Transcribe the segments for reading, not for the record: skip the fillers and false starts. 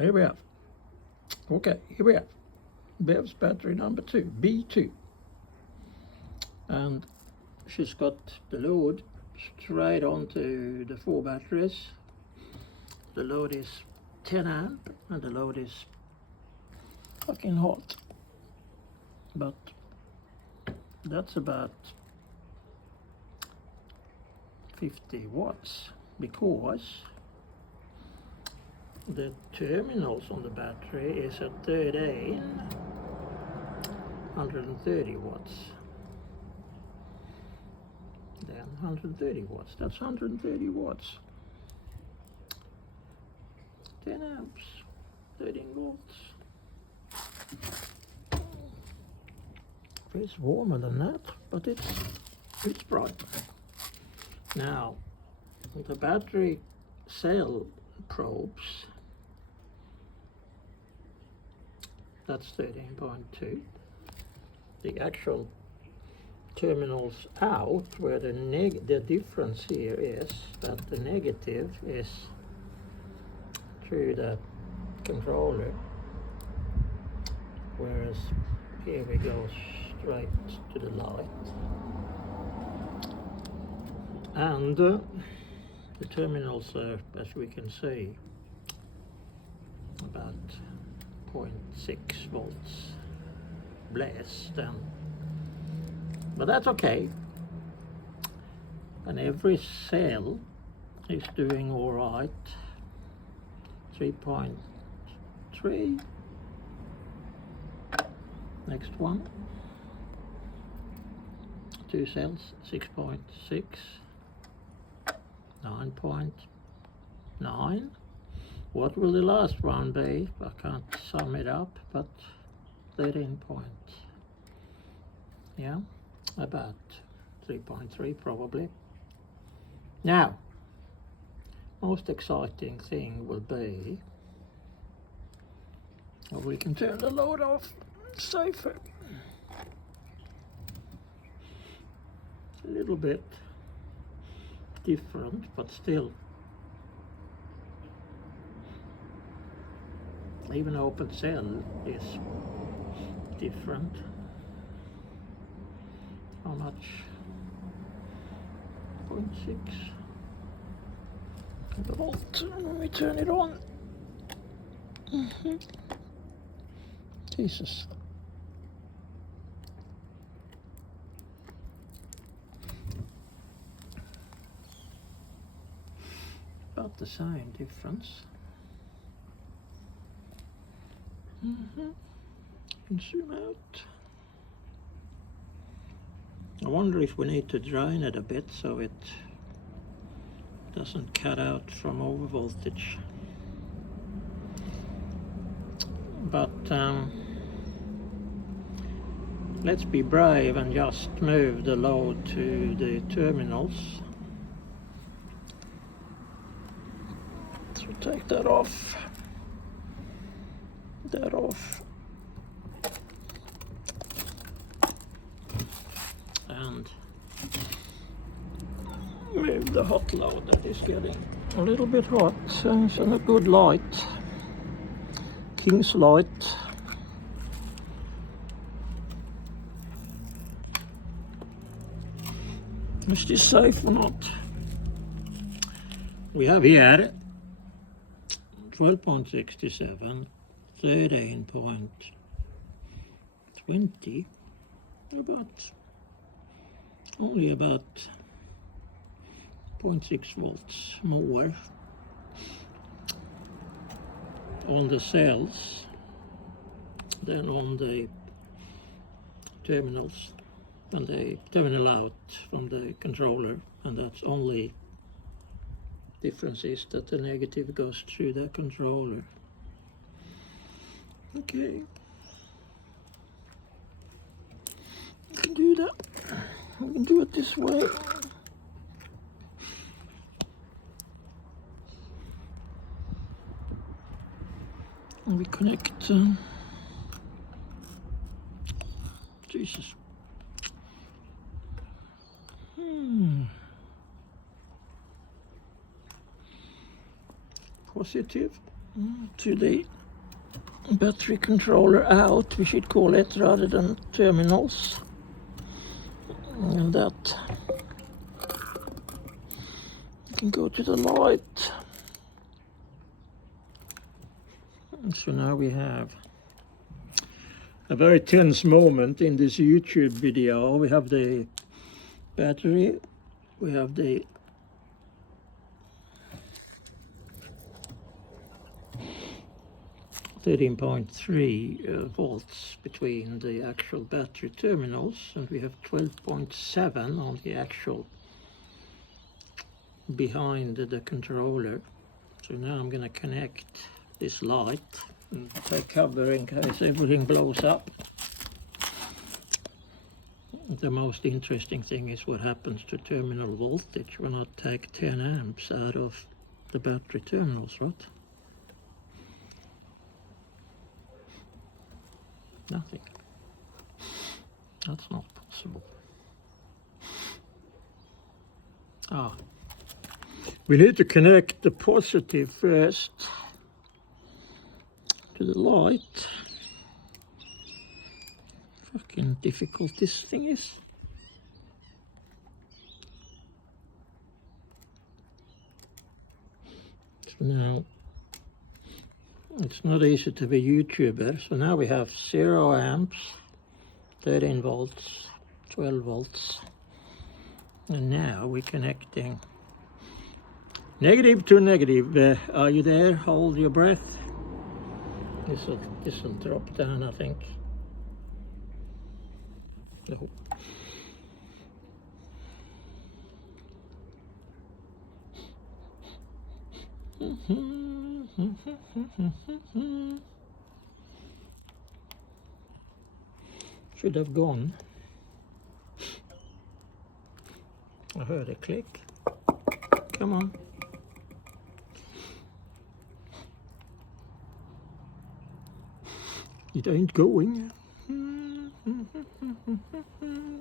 here we are. Okay, here we are. Bev's battery number 2, B2. And she's got the load straight onto the 4 batteries. The load is 10 amp and the load is fucking hot. But that's about 50 watts because the terminals on the battery is at 13 130 watts. Then 130 watts, that's 130 watts. 10 amps, 13 volts. It's warmer than that, but it's bright. Now, the battery cell probes, that's 13.2. The actual terminals out, where the difference here is that the negative is through the controller, whereas here we go straight to the light. And the terminals are, as we can see, about 0.6 volts less than, but that's okay. And every cell is doing all right. 3.3. Next one. 2 cells, 6.6. 9.9. What will the last one be? I can't sum it up, but 13 point. Yeah, about 3.3 probably. Now, most exciting thing will be, well, we can turn the load off safer. It's a little bit different, but still, even open cell is different. How much? 0.6 volt. Let me turn it on. Jesus. About the same difference. Can zoom out. I wonder if we need to drain it a bit so it doesn't cut out from over voltage. But let's be brave and just move the load to the terminals. So take that off. That off. And move the hot load that is getting a little bit hot. It's a good light. King's light. Is this safe or not? We have here 12.67, 13.20, only about 0.6 volts more on the cells than on the terminals, and the terminal out from the controller, and that's only difference is that the negative goes through the controller. Okay, we can do that. We can do it this way. And we connect. Jesus. Positive. to the battery controller out, we should call it, rather than terminals. And that you can go to the light. And so now we have a very tense moment in this YouTube video. We have the battery, we have the (13.3 volts between the actual battery terminals, and we have 12.7 on the actual behind the controller. So now I'm going to connect this light and take cover in case everything blows up. The most interesting thing is what happens to terminal voltage when I take 10 amps out of the battery terminals, right? Nothing. That's not possible. We need to connect the positive first to the light. Fucking difficult this thing is. So now it's not easy to be a YouTuber. So now we have 0 amps, 13 volts, 12 volts. And now we're connecting negative to negative. Are you there? Hold your breath. This will drop down, I think. No. Should have gone. I heard a click. Come on. It ain't going.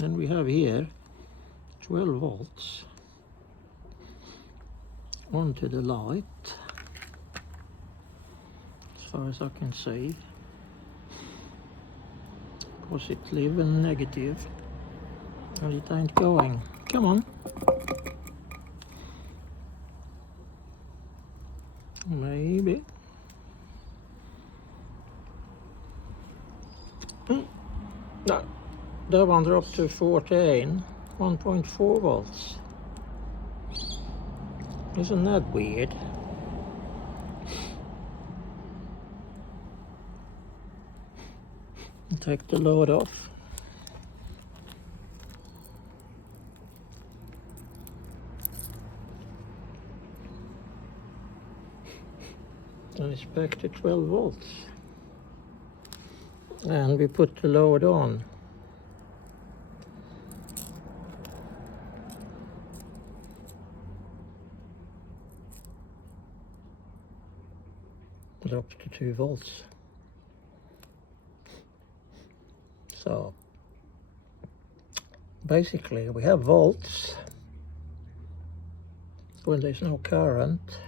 And we have here 12 volts onto the light, as far as I can see. Positive and negative, and it ain't going. Come on. Maybe. No, that one dropped to 14, 1.4 volts. Isn't that weird? Take the load off. And it's back to 12 volts. And we put the load on. Drops to 2 volts. So basically we have volts when there's no current,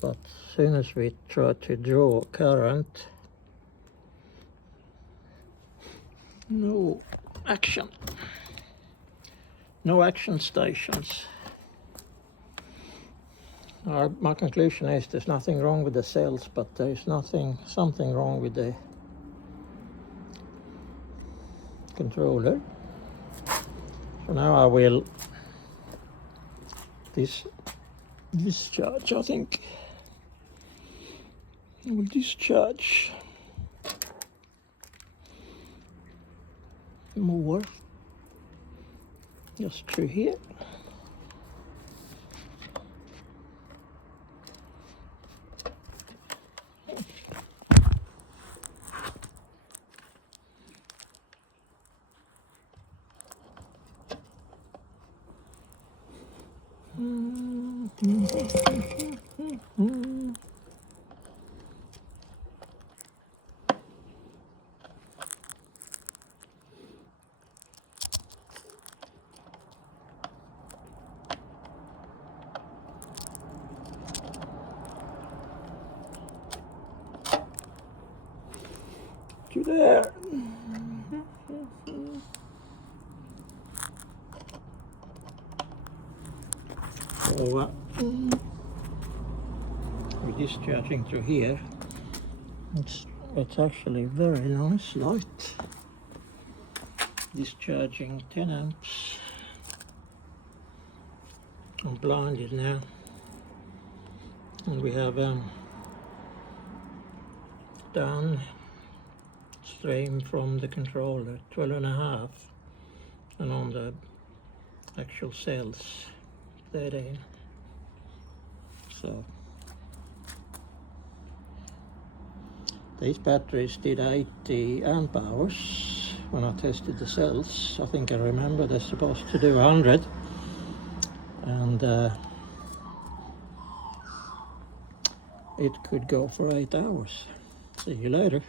but as soon as we try to draw current, no action. No action stations. My conclusion is there's nothing wrong with the cells, but there's something wrong with the controller. So now I will discharge, I think. I will discharge more just through here. you there. So we're discharging through here. It's actually very nice light. Discharging 10 amps. I'm blinded now. And we have down stream from the controller 12.5, and on the actual cells 13. So these batteries did 80 amp hours when I tested the cells. I think I remember they're supposed to do 100, and it could go for 8 hours. See you later.